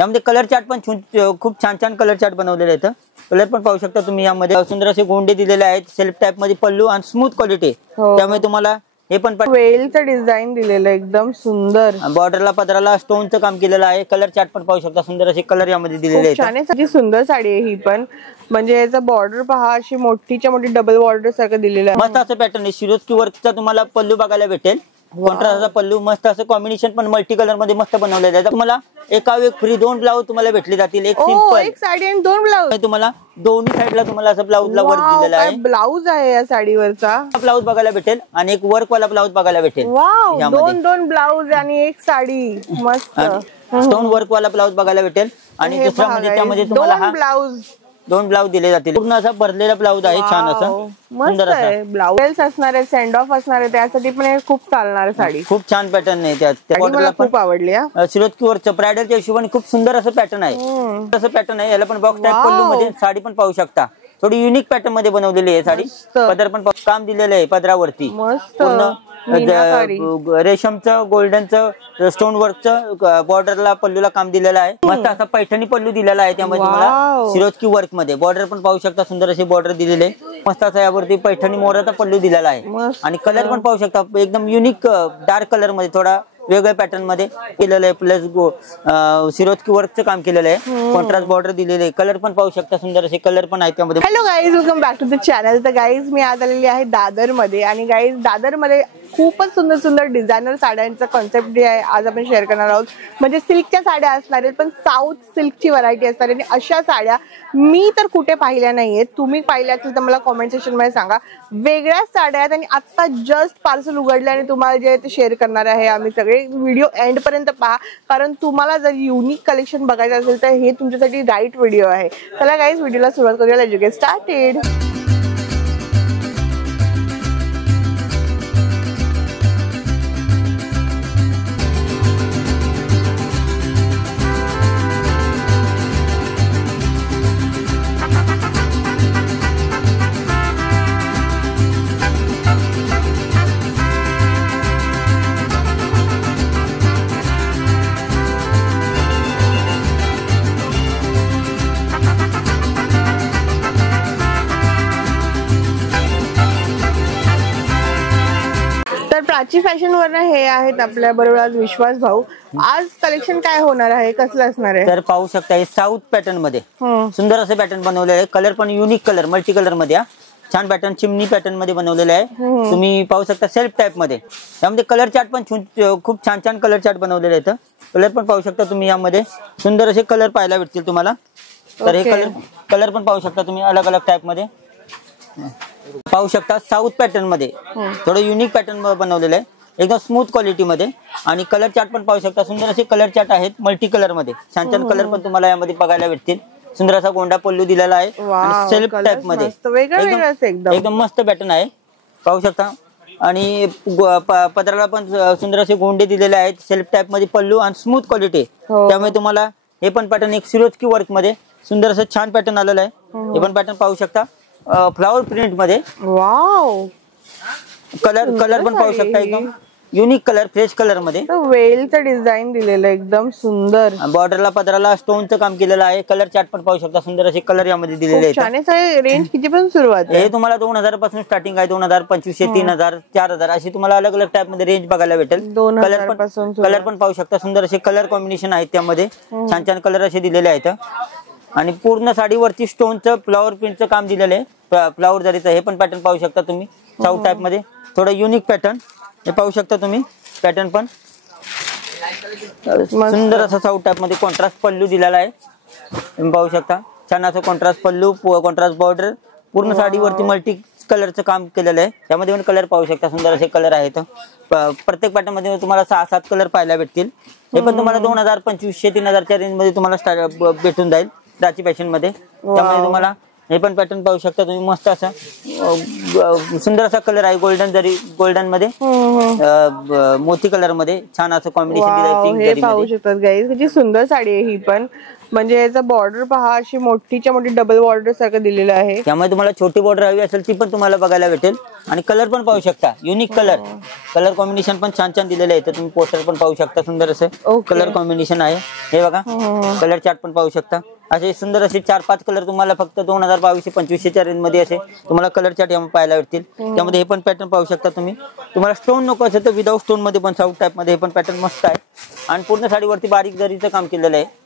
यामध्ये colour chart पण खूप छान छान कलर चार्ट बनवलेले आहेत। कलर पण पाहू शकता तुम्ही। यामध्ये सुंदर असे गोंडे दिलेले आहेत, सेल्फ टाइप मध्ये पल्लू आणि स्मूथ क्वालिटी, त्यामुळे तुम्हाला हे पण वेलचं डिझाइन दिलेलं एकदम सुंदर। बॉर्डरला पदराला स्टोनचं काम केलेलं आहे। कलर चार्ट पण पाहू शकता, सुंदर असे कलर यामध्ये दिलेले आहेत। छान आहे, सुंदर साडी आहे ही पण। म्हणजे याचा बॉर्डर पहा, अशी मोठीच्या मोठी डबल बॉर्डर सारखं दिलेलं आहे। मस्त असं पॅटर्न आहे। शिरोस्की वर्कचा तुम्हाला पल्लू बघायला भेटेल। कॉन्ट्रास्टचा पल्लू, मस्त असं कॉम्बिनेशन पण मल्टी कलर मध्ये मस्त बनवलेलं आहे। तुम्हाला एका एक फ्री 2 ब्लाउज तुम्हाला भेटले जातील। एक सिंपल एक साडी आणि 2 ब्लाउज तुम्हाला दोन्ही साइडला तुम्हाला असं ब्लाउजला वर्क दिलेलं आहे। ब्लाउज आहे या साडीवरचा, ब्लाउज बघायला भेटेल आणि एक वर्क वाला ब्लाउज बघायला भेटेल। वाव, 2 ब्लाउज आणि एक साडी, मस्त स्टोन वर्क वाला ब्लाउज बघायला भेटेल। आणि दुसरा म्हणजे त्यामध्ये तुम्हाला 2 ब्लाउज दिले जातील। पूर्ण असा भरलेला ब्लाउज आहे, छान असा सुंदर असा ब्लाउज असणार आहे, सेंड ऑफ असणार आहे, त्यासाठी पण हे खूप चालणार आहे साडी। खूप छान पॅटर्न आहे त्यात, मला खूप आवडली। सिरोस्की वर्कचं ब्रायडलच्या हिशोबाने खूप सुंदर असं पॅटर्न आहे। असं पॅटर्न आहे, याला पण बॉक्स टाइप पल्लू मध्ये साडी पण पाहू शकता। थोडी युनिक पॅटर्न मध्ये बनवलेली आहे साडी। पदर पण काम दिलेलं आहे पदरावरती, पूर्ण रेशमचं गोल्डनचं स्टोन वर्कचं बॉर्डरला पल्लूला काम दिलेलं आहे। मस्त असा पैठणी पल्लू दिलेला आहे, त्यामध्ये तुम्हाला सिरोस्की वर्क मध्ये बॉर्डर पण पाहू शकता, सुंदर अशी बॉर्डर दिलेली आहे। मस्त असा यावरती पैठणी मोराचा पल्लू दिलेला आहे। आणि कलर पण पाहू शकता, एकदम युनिक डार्क कलर मध्ये, थोडा वेगळ्या पॅटर्न मध्ये केलेलं आहे। प्लस सिरोस्की वर्कचं काम केलेलं आहे, कॉन्ट्रास्ट बॉर्डर दिलेले आहे। कलर पण पाहू शकता, सुंदर असे कलर पण आहेत त्यामध्ये। Hello guys, welcome back to the channel. तर गाईज मी आज आलेली आहे दादर मध्ये, आणि गाईज दादर मध्ये खूपच सुंदर सुंदर डिझायनर साड्यांचा कॉन्सेप्ट जे आहे आज आपण शेअर करणार आहोत। म्हणजे सिल्कच्या साड्या असणार आहेत, पण साऊथ सिल्कची व्हरायटी असणार आहे। आणि अशा साड्या मी तर कुठे पाहिल्या नाहीयेत, तुम्ही पाहिल्या असेल तर मला कॉमेंट सेक्शन मध्ये सांगा। वेगळ्याच साड्या आहेत आणि आता जस्ट पार्सल उघडले आणि तुम्हाला जे ते शेअर करणार आहे आम्ही सगळे। व्हिडिओ एंड पर्यंत पहा, कारण तुम्हाला जर युनिक कलेक्शन बघायचं असेल तर हे तुमच्यासाठी राईट व्हिडिओ आहे। चला गाईज, व्हिडिओला सुरुवात करूया। Let's get started. Prachi fashion वर हे आहेत आपल्या बरोबर आज विश्वास भाऊ। आज कलेक्शन काय होणार आहे, कसलं असणार आहे? तर पाहू शकता, हे साऊथ पॅटर्न मध्ये सुंदर असे पॅटर्न बनवलेले आहे। कलर पण युनिक कलर, मल्टी कलर मध्ये, छान पॅटर्न चिमनी पॅटर्न मध्ये बनवलेले आहे। तुम्ही पाहू शकता सेल्फ टाइप मध्ये, यामध्ये कलर चार्ट पण खूप छान छान कलर चार्ट बनवलेले आहेत। कलर पण पाहू शकता तुम्ही, यामध्ये सुंदर असे कलर पाहायला भेटतील तुम्हाला। तर हे कलर पण पाहू शकता तुम्ही, अलग अलग टाइप मध्ये पाहू शकता। साऊथ पॅटर्न मध्ये थोडं युनिक पॅटर्न बनवलेलं आहे, एकदम स्मूथ क्वालिटी मध्ये। आणि कलर चार्ट पण पाहू शकता, सुंदर असे कलर चार्ट आहेत मल्टी कलर मध्ये। छान छान कलर पण तुम्हाला यामध्ये बघायला भेटतील। सुंदर असा गोंडा पल्लू दिलेला आहे आणि सेल्फ टाइप मध्ये एकदम मस्त पॅटर्न आहे, पाहू शकता। आणि पदराला पण सुंदर असे गोंडे दिलेले आहेत, सेल्फ टाइप मध्ये पल्लू आणि स्मूथ क्वालिटी, त्यामुळे तुम्हाला हे पण पॅटर्न एक सिरोस्की वर्क मध्ये सुंदर असं छान पॅटर्न आलेलं आहे। हे पण पॅटर्न पाहू शकता फ्लावर प्रिंट मध्ये। वाव, कलर पण पाहू शकता, एकदम युनिक कलर, फ्रेश कलर मध्ये वेलचं डिझाइन दिलेलं एकदम सुंदर। बॉर्डरला पदराला स्टोनचं काम केलेलं आहे। कलर चार्ट पण पाहू शकता, सुंदर असे कलर यामध्ये दिलेले आहेत। रेंज किती पासून सुरुवात आहे? हे तुम्हाला 2000 पासून स्टार्टिंग आहे, 2000, 2500, 3000, 4000 अशी तुम्हाला अलग अलग टाइप मध्ये रेंज बघायला भेटेल। कलर पण पाहू शकता, सुंदर असे कलर कॉम्बिनेशन आहेत त्यामध्ये, छान छान कलर असे दिलेले आहेत। आणि पूर्ण साडीवरती स्टोनचं फ्लॉवर प्रिंटचं काम दिलेलं आहे, फ्लॉवर जरीचं। हे पण पॅटर्न पाहू शकता तुम्ही, साऊथ टाइप मध्ये थोडं युनिक पॅटर्न हे पाहू शकता तुम्ही। पॅटर्न पण सुंदर असं साऊथ टाइप मध्ये कॉन्ट्रास्ट पल्लू दिलेला आहे, तुम्ही पाहू शकता। छान असं कॉन्ट्रास्ट पल्लू, कॉन्ट्रास्ट बॉर्डर, पूर्ण साडीवरती मल्टी कलरचं काम केलेलं आहे। त्यामध्ये पण कलर पाहू शकता, सुंदर असे कलर आहेत। प्रत्येक पॅटर्न मध्ये तुम्हाला 6-7 कलर पाहायला भेटतील। हे पण तुम्हाला 2000, 2500, 3000च्या रेंज मध्ये तुम्हाला भेटून जाईल प्राची फॅशन मध्ये। त्यामध्ये तुम्हाला हे पण पॅटर्न पाहू शकता तुम्ही, मस्त असा सुंदर असा कलर आहे, गोल्डन जरी, गोल्डन मध्ये मोती कलर मध्ये छान असं कॉम्बिनेशन दिलंय। हे पाहू शकतात गाईज, किती सुंदर साडी आहे ही पण। म्हणजे याचा बॉर्डर पहा, अशी मोठीच्या मोठी डबल बॉर्डर सारखं दिलेलं आहे. त्यामुळे तुम्हाला छोटी बॉर्डर हवी असेल ती पण तुम्हाला बघायला भेटेल. आणि कलर पण पाहू शकता, युनिक कलर कॉम्बिनेशन पण छान छान दिलेले आहे. तर तुम्ही पोस्टर पण पाहू शकता, सुंदर असं कलर कॉम्बिनेशन आहे. हे बघा, कलर चार्ट पण पाहू शकता. असे सुंदर असे 4-5 कलर तुम्हाला फक्त 2022-25च्या रेंज मध्ये असे तुम्हाला कलर चार्ट पाहायला भेटतील. त्यामध्ये हे पण पॅटर्न पाहू शकता तुम्ही. तुम्हाला स्टोन नको असेल तर विदाउट स्टोन मध्ये पण साऊथ टाइप मध्ये हे पण पॅटर्न मस्त आहे. आणि पूर्ण साडीवरती बारीक जरीचं काम केलेलं आहे.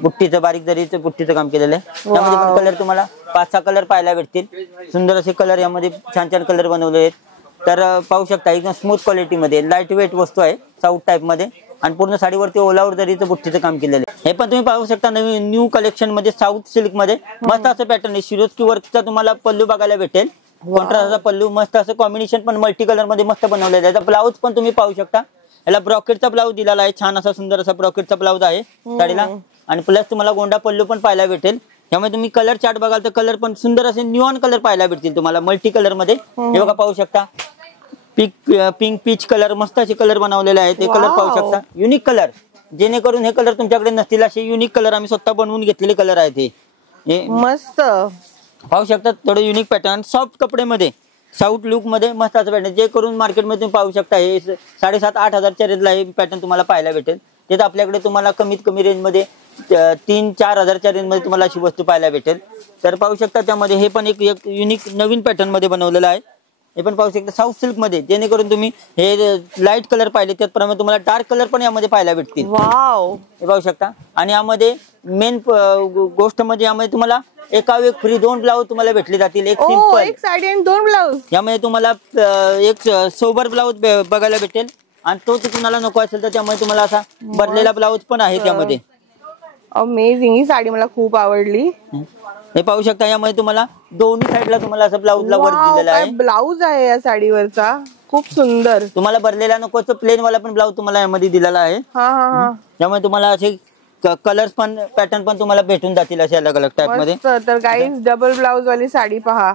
बुट्टीचं बारीक जरीचं बुट्टीचं काम केलेलं आहे. त्यामध्ये पण कलर तुम्हाला 5-6 कलर पाहायला भेटतील. सुंदर असे कलर यामध्ये छान छान कलर बनवले आहेत. तर पाहू शकता एकदम स्मूथ क्वालिटी मध्ये लाईट वेट वस्तू आहे साऊथ टाइप मध्ये. आणि पूर्ण साडीवरती ओलावर जरीचं बुट्टीचं काम केलेलं आहे. हे पण तुम्ही पाहू शकता नवीन न्यू कलेक्शन मध्ये साऊथ सिल्क मध्ये मस्त असं पॅटर्न आहे. शिरोस्की वर्कचा तुम्हाला पल्लू बघायला भेटेल. कॉन्ट्रास्टचा पल्लू, मस्त असं कॉम्बिनेशन पण मल्टी कलर मध्ये मस्त बनवलेलं आहे. ब्लाऊज पण तुम्ही पाहू शकता, याला ब्रॉकेटचा ब्लाऊज दिलेला आहे. छान असा सुंदर असा ब्रॉकेटचा ब्लाऊज आहे साडीला. आणि प्लस तुम्हाला गोंडा पल्लू पण पाहायला भेटेल. त्यामुळे तुम्ही कलर चार्ट बघाल तर कलर पण सुंदर असे न्यूऑन कलर पाहायला भेटतील तुम्हाला मल्टी कलर मध्ये. हे बघा पाहू शकता, पिंक पीच कलर, मस्त असे कलर बनवलेले आहेत. हे कलर पाहू शकता, युनिक कलर, जेणेकरून हे कलर तुमच्याकडे नसतील असे युनिक कलर आम्ही स्वतः बनवून घेतलेले कलर आहेत. हे मस्त पाहू शकता, थोडे युनिक पॅटर्न सॉफ्ट कपड्यामध्ये साऊथ लुक मध्ये मस्त असं पॅटर्न, जे करून मार्केटमध्ये तुम्ही पाहू शकता. हे 7,500-8 हजारच्या रेंजला हे पॅटर्न तुम्हाला पाहायला भेटेल. ते आपल्याकडे तुम्हाला कमीत कमी रेंज मध्ये 3-4 हजारच्या रेंज मध्ये तुम्हाला अशी वस्तू पाहायला भेटेल. तर पाहू शकता त्यामध्ये हे पण एक युनिक नवीन पॅटर्न मध्ये बनवलेलं आहे. हे पण पाहू शकता साऊथ सिल्क मध्ये, जेणेकरून तुम्ही हे लाईट कलर पाहिले त्याचप्रमाणे तुम्हाला डार्क कलर पण यामध्ये पाहायला भेटतील. वाव, हे पाहू शकता. आणि यामध्ये मेन गोष्ट म्हणजे यामध्ये तुम्हाला एकावर एक फ्री 2 ब्लाऊज तुम्हाला भेटले जातील. एक सिंपल, एक साडी आणि 2 ब्लाऊज. यामध्ये तुम्हाला एक सोबर ब्लाऊज बघायला भेटेल. आणि तो तुम्हाला नको असेल तर त्यामध्ये तुम्हाला असा भरलेला ब्लाऊज पण आहे त्यामध्ये. अमेझिंग, ही साडी मला खूप आवडली. हे पाहू शकता, यामध्ये तुम्हाला दोन्ही साईडला तुम्हाला असं ब्लाऊजला वर्क दिलेला आहे. ब्लाऊज आहे या साडीवरचा, खूप सुंदर. तुम्हाला भरलेला नको तर प्लेन वाला पण ब्लाऊज तुम्हाला यामध्ये दिलेला आहे. त्यामुळे तुम्हाला असे कलर्स पण पॅटर्न पण तुम्हाला भेटून जातील असे अलग अलग टाइप मध्ये. तर गाईज डबल ब्लाऊज वाली साडी पहा.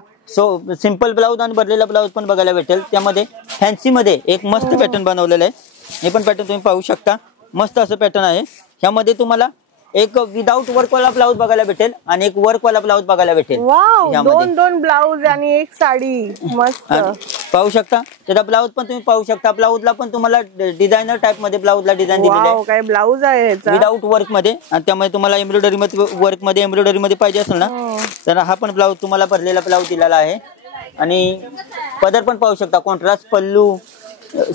सिंपल ब्लाऊज आणि भरलेला ब्लाऊज पण बघायला भेटेल. त्यामध्ये फॅन्सी मध्ये एक मस्त पॅटर्न बनवलेलं आहे. हे पण पॅटर्न तुम्ही पाहू शकता, मस्त असं पॅटर्न आहे. ह्यामध्ये तुम्हाला एक विदाउट वर्क वाला ब्लाऊज बघायला भेटेल आणि एक वर्क वाला ब्लाऊज बघायला भेटेल. दोन ब्लाऊज आणि एक साडी, मस्त पाहू शकता. त्याचा ब्लाऊज पण तुम्ही पाहू शकता. ब्लाऊजला पण तुम्हाला डिझायनर टाइप मध्ये ब्लाऊजला डिझाईन दिलेली आहे. काय ब्लाऊज आहे विदाउट वर्क मध्ये. आणि त्यामुळे तुम्हाला एम्ब्रॉयडरी मध्ये वर्क मध्ये एम्ब्रॉयडरी मध्ये पाहिजे असेल ना तर हा पण ब्लाऊज तुम्हाला भरलेला ब्लाऊज दिलेला आहे. आणि पदर पण पाहू शकता, कॉन्ट्रास्ट पल्लू,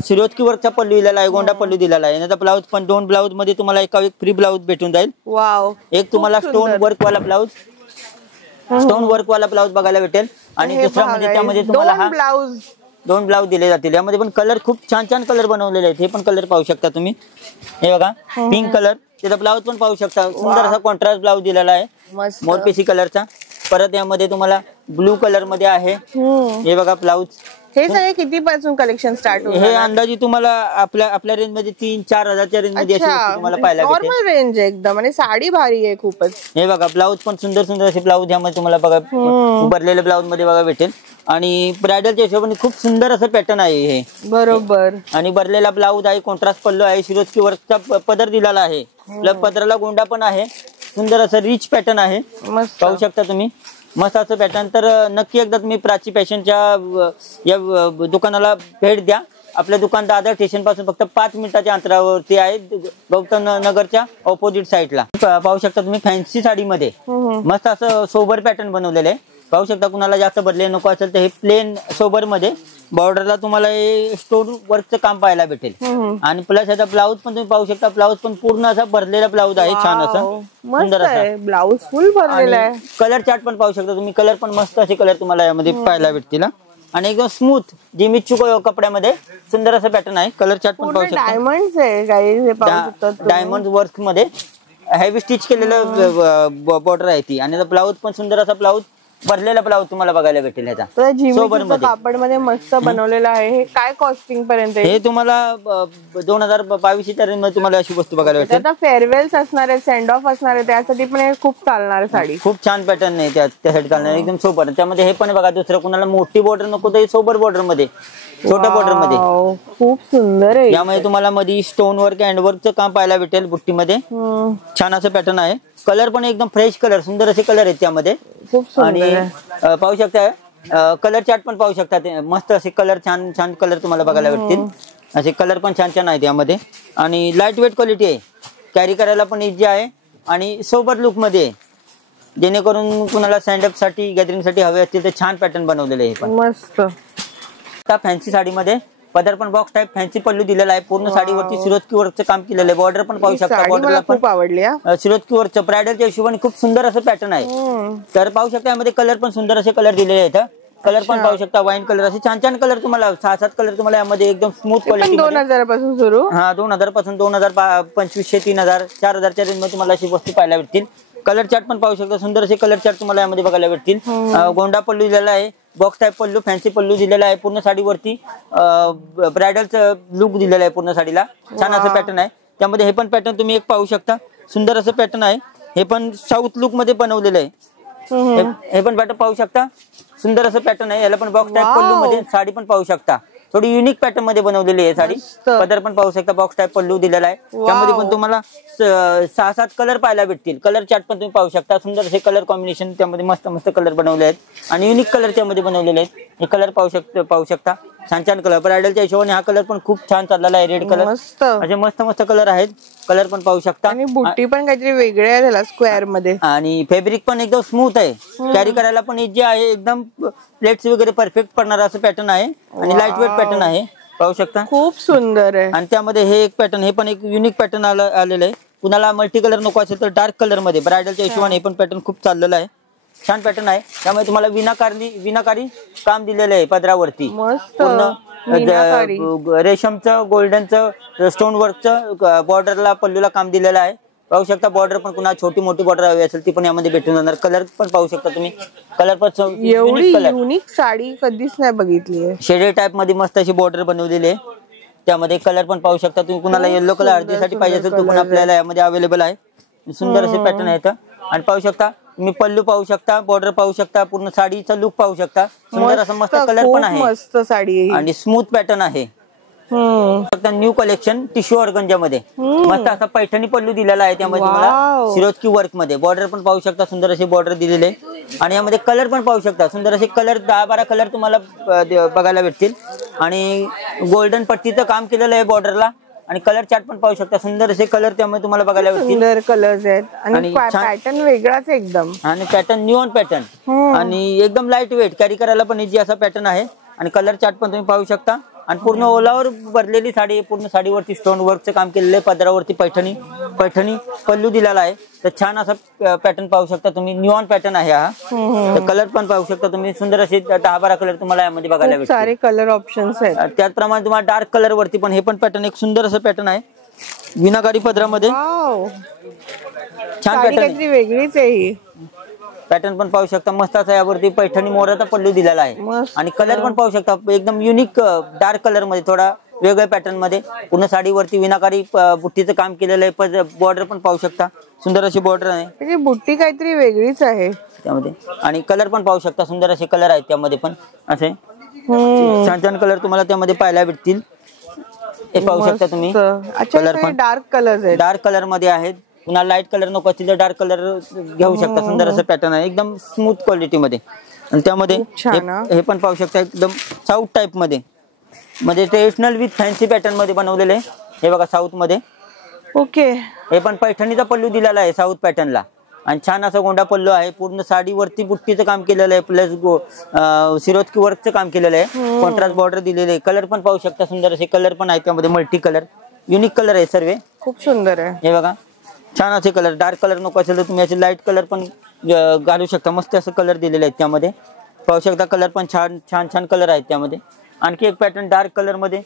सिरोस्की वर्कचा पल्लू दिलेला आहे, गोंडा पल्लू दिलेला आहे. याचा ब्लाऊज पण 2 ब्लाऊज मध्ये तुम्हाला एका एक फ्री ब्लाऊज भेटून जाईल. वाव, एक तुम्हाला स्टोन वर्क वाला ब्लाऊज, स्टोन वर्क वाला ब्लाऊज बघायला भेटेल. आणि दुसरा म्हणजे त्यामध्ये तुम्हाला हा ब्लाऊज 2 ब्लाऊज दिले जातील. यामध्ये पण कलर खूप छान छान कलर बनवलेले आहेत. हे पण कलर पाहू शकता तुम्ही. हे बघा पिंक कलर, त्याचा ब्लाऊज पण पाहू शकता. सुंदर असा कॉन्ट्रास्ट ब्लाऊज दिलेला आहे मोरपिसी कलरचा. परत यामध्ये तुम्हाला ब्लू कलर मध्ये आहे. हे बघा ब्लाऊज. हे सगळे किती पासून कलेक्शन स्टार्ट होईल? हे अंदाजे तुम्हाला आपल्या रेंज मध्ये 3-4 हजारच्या रेंज मध्ये तुम्हाला पाहायला भेटेल. नॉर्मल रेंज एकदम. आणि साडी भारी आहे खूपच. हे बघा ब्लाऊज पण सुंदर सुंदर असे ब्लाऊज यामध्ये तुम्हाला बघा भरलेले ब्लाऊज मध्ये बघा भेटेल. आणि ब्रायडलच्या हिशोबाने खूप सुंदर असं पॅटर्न आहे हे. बरोबर. आणि भरलेला ब्लाऊज आहे, कॉन्ट्रास्ट पल्लू आहे, सिरोस्की वर्कचा पदर दिलेला आहे. पदराला गोंडा पण आहे. सुंदर असं रिच पॅटर्न आहे, पाहू शकता तुम्ही. मस्त असं पॅटर्न. तर नक्की एकदा तुम्ही प्राची फॅशनच्या या दुकानाला भेट द्या. आपलं दुकान दादर स्टेशन पासून फक्त 5 मिनिटाच्या अंतरावरती आहे, गौतम नगरच्या ऑपोजिट साईडला. पाहू शकता तुम्ही फॅन्सी साडीमध्ये मस्त असं सोबर पॅटर्न बनवलेलं आहे. पाहू शकता. कुणाला जास्त बदले नको असेल तर हे प्लेन सोबर मध्ये बॉर्डरला तुम्हाला स्टोन वर्कचं काम पाहायला भेटेल. आणि प्लस याचा ब्लाऊज पण तुम्ही पाहू शकता. ब्लाऊज पण पूर्ण असा भरलेला ब्लाऊज आहे, छान असा सुंदर असा ब्लाऊज फुल भरलेला आहे. कलर चार्ट पण पाहू शकता तुम्ही. कलर पण मस्त असे कलर तुम्हाला यामध्ये पाहायला भेटतील. आणि एकदम स्मूथ जिमिचू कपड्यामध्ये सुंदर असं पॅटर्न आहे. कलर चार्ट पण पाहू शकता. डायमंड्स आहे, डायमंड वर्क मध्ये हेवी स्टिच केलेलं बॉर्डर आहे ती. आणि ब्लाऊज पण सुंदर असा ब्लाऊज भरलेला ब्लाऊज तुम्हाला बघायला भेटेल ह्याचा. तर झिमिचूच्या कापड मध्ये मस्त बनवलेलं आहे. हे काय कॉस्टिंग पर्यंत आहे? हे तुम्हाला 2022 रेंज मध्ये तुम्हाला अशी वस्तू बघायला भेटेल. आता फेअरवेल्स असणार आहे, सेंड ऑफ असणार आहे, त्यासाठी पण हे खूप चालणार साडी. खूप छान पॅटर्न आहे त्यासाठी चालणार, एकदम सोबर. त्यामध्ये हे पण बघा, दुसरं कुणाला मोठी बॉर्डर नको तर सोबर बॉर्डर मध्ये, छोट्या बॉर्डर मध्ये खूप सुंदर आहे. यामध्ये तुम्हाला मध्ये स्टोन वर्क हँड वर्कचं काम पाहायला भेटेल. बुट्टीमध्ये छान असं पॅटर्न आहे. कलर पण एकदम फ्रेश कलर, सुंदर असे कलर आहेत त्यामध्ये. आणि पाहू शकता कलर चार्ट पण पाहू शकता, मस्त असे कलर, छान छान कलर तुम्हाला बघायला भेटतील. असे कलर पण छान छान आहेत यामध्ये. आणि लाईट वेट क्वालिटी आहे, कॅरी करायला पण इझी आहे आणि सोबर लुक मध्ये आहे. जेणेकरून कुणाला स्टँडअप साठी, गॅदरिंग साठी हवे असतील तर छान पॅटर्न बनवलेले आहे. पण मस्त फॅन्सी साडीमध्ये पदर पण बॉक्स टाइप फॅन्सी पल्लू दिलेला आहे. पूर्ण साडीवरती सिरोस्की वर्कचं काम केलेलं आहे. बॉर्डर पण पाहू शकता, बॉर्डरला खूप आवडली. सिरोस्की वर्कचं ब्रायडलच्या हिशोबाने खूप सुंदर असं पॅटर्न आहे. तर पाहू शकता यामध्ये कलर पण सुंदर असे कलर दिलेले आहेत. कलर पण पाहू शकता, वाईन कलर, असे छान छान कलर तुम्हाला 6-7 कलर तुम्हाला यामध्ये एकदम स्मूथ क्वालिटी. 2000 पासून सुरू. हा 2000 पासून 2500, 3000, 4000च्या रेंज मध्ये तुम्हाला अशी वस्तू पाहायला भेटतील. कलर चार्ट पण पाहू शकता, सुंदर असे कलर चार्ट तुम्हाला यामध्ये बघायला भेटतील. गोंडा पल्लू दिलेला आहे, बॉक्स टाइप पल्लू, फॅन्सी पल्लू दिलेला आहे. पूर्ण साडीवरती ब्रायडलचं लुक दिलेला आहे पूर्ण साडीला. छान असं पॅटर्न आहे त्यामध्ये. हे पण पॅटर्न तुम्ही एक पाहू शकता, सुंदर असं पॅटर्न आहे. हे पण साऊथ लुक मध्ये बनवलेलं आहे. हे पण पॅटर्न पाहू शकता, सुंदर असं पॅटर्न आहे. याला पण बॉक्स टाइप पल्लू मध्ये साडी पण पाहू शकता, थोडी युनिक पॅटर्न मध्ये बनवलेली आहे साडी. पदर पण पाहू शकता, बॉक्स टाइप पल्लू दिलेला आहे. त्यामध्ये पण तुम्हाला 6-7 कलर पाहायला भेटतील. कलर चार्ट पण तुम्ही पाहू शकता, सुंदर असे कलर कॉम्बिनेशन त्यामध्ये, मस्त मस्त कलर बनवले आहेत आणि युनिक कलर त्यामध्ये बनवलेले आहेत. हे कलर पाहू शकता, छान छान कलर. ब्रायडलच्या हिशोबाने हा कलर पण खूप छान चाललेला आहे. रेड कलर, असे मस्त मस्त कलर आहेत. कलर पण पाहू शकता. आणि बुट्टी पण काहीतरी वेगळे आहे त्याला, स्क्वेअर मध्ये. आणि फॅब्रिक पण एकदम स्मूथ आहे, कॅरी करायला पण इझी आहे. एकदम प्लेट्स वगैरे परफेक्ट पडणारा असं पॅटर्न आहे आणि लाईट वेट पॅटर्न आहे, पाहू शकता. खूप सुंदर आहे. आणि त्यामध्ये हे एक पॅटर्न, हे पण एक युनिक पॅटर्न आलेलं आहे. कुणाला मल्टी कलर नको असेल तर डार्क कलर मध्ये ब्रायडलच्या हिशोबाने हे पण पॅटर्न खूप चाललेलं आहे. छान पॅटर्न आहे. त्यामुळे तुम्हाला विनाकारी काम दिलेलं आहे पदरावरती. पूर्ण रेशमचं, गोल्डनचं, स्टोन वर्कचं बॉर्डरला, पल्लूला काम दिलेलं आहे. पाहू शकता. बॉर्डर पण कुणा छोटी मोठी बॉर्डर हवी असेल ती पण यामध्ये भेटून जाणार. कलर पण पाहू शकता तुम्ही, कलर पण एवढी युनिक साडी कधीच नाही बघितली. शेडेड टाइप मध्ये मस्त अशी बॉर्डर बनवलेली आहे. त्यामध्ये कलर पण पाहू शकता तुम्ही. कुणाला येलो कलर हळदीसाठी पाहिजे असेल तो पण आपल्याला यामध्ये अवेलेबल आहे. सुंदर असे पॅटर्न आहेत. आणि पाहू शकता तुम्ही, पल्लू पाहू शकता, बॉर्डर पाहू शकता, पूर्ण साडीचा लुक पाहू शकता. सुंदर असं मस्त कलर पण आहे, मस्त साडी आणि स्मूथ पॅटर्न आहे. न्यू कलेक्शन टिश्यू ऑर्गंजा मध्ये मस्त असा पैठणी पल्लू दिलेला आहे. त्यामध्ये तुम्हाला सिरोस्की वर्क मध्ये बॉर्डर पण पाहू शकता, सुंदर असे बॉर्डर दिलेले. आणि यामध्ये कलर पण पाहू शकता, सुंदर असे कलर 10-12 कलर तुम्हाला बघायला भेटतील. आणि गोल्डन पट्टीचं काम केलेलं आहे बॉर्डरला. आणि कलर चार्ट पण पाहू शकता, सुंदर असे कलर त्यामध्ये तुम्हाला बघायला भेटतील. सुंदर कलर्स आहेत आणि पॅटर्न वेगळाच एकदम. आणि पॅटर्न न्यू ऑन पॅटर्न आणि एकदम लाईट वेट, कॅरी करायला पण इझी असा पॅटर्न आहे. आणि कलर चार्ट पण तुम्ही पाहू शकता. आणि पूर्ण ओलावर भरलेली साडी, पूर्ण साडीवरती स्टोन वर्कचं काम केलेलं आहे. पदरावरती पैठणी पल्लू दिलेला आहे. तर छान असा पॅटर्न पाहू शकता तुम्ही. न्यू ऑन पॅटर्न आहे हा. तर कलर पण पाहू शकता तुम्ही, सुंदर असे 10-12 कलर तुम्हाला यामध्ये बघायला भेटतील. सारे कलर ऑप्शन्स आहेत. त्याचप्रमाणे तुम्हाला डार्क कलर वरती पण हे पण पॅटर्न, एक सुंदर असं पॅटर्न आहे विनाकारी पदरामध्ये. छान पॅटर्न, वेगळीच आहे ही. पॅटर्न पण पाहू शकता, मस्त असा यावरती पैठणी मोराचा पल्लू दिलेला आहे. आणि कलर पण पाहू शकता, एकदम युनिक डार्क कलर मध्ये, थोडा वेगळ्या पॅटर्न मध्ये. पूर्ण साडीवरती विनाकारी बुट्टीचं काम केलेलं आहे. बॉर्डर पण पाहू शकता, सुंदर अशी बॉर्डर आहे. बुट्टी काहीतरी वेगळीच आहे त्यामध्ये. आणि कलर पण पाहू शकता, सुंदर असे कलर आहेत त्यामध्ये पण. असे छान छान कलर तुम्हाला त्यामध्ये पाहायला भेटतील. हे पाहू शकता तुम्ही. कलर पण डार्क कलर मध्ये आहेत. पुन्हा लाईट कलर नको असतील तर डार्क कलर घेऊ शकता. सुंदर असं पॅटर्न आहे, एकदम स्मूथ क्वालिटी मध्ये. आणि त्यामध्ये हे पण पाहू शकता, एकदम साऊथ टाइप मध्ये, म्हणजे ट्रेडिशनल विथ फॅन्सी पॅटर्न मध्ये बनवलेले. हे बघा साऊथ मध्ये. ओके. हे पण पैठणीचा पल्लू दिलेला आहे साऊथ पॅटर्नला. आणि छान असा गोंडा पल्लू आहे. पूर्ण साडीवरती बुट्टीचं काम केलेलं आहे, प्लस सिरोस्की वर्कचं काम केलेलं आहे. कॉन्ट्रास्ट बॉर्डर दिलेले आहे. कलर पण पाहू शकता, सुंदर असे कलर पण आहेत त्यामध्ये. मल्टी कलर, युनिक कलर आहे सर्व. खूप सुंदर आहे. हे बघा छान असे कलर. डार्क कलर नको असेल तर तुम्ही असे लाईट कलर पण घालू शकता. मस्त असं कलर दिलेले आहेत त्यामध्ये. पाहू शकता कलर पण छान छान छान कलर आहेत त्यामध्ये. आणखी एक पॅटर्न डार्क कलर मध्ये,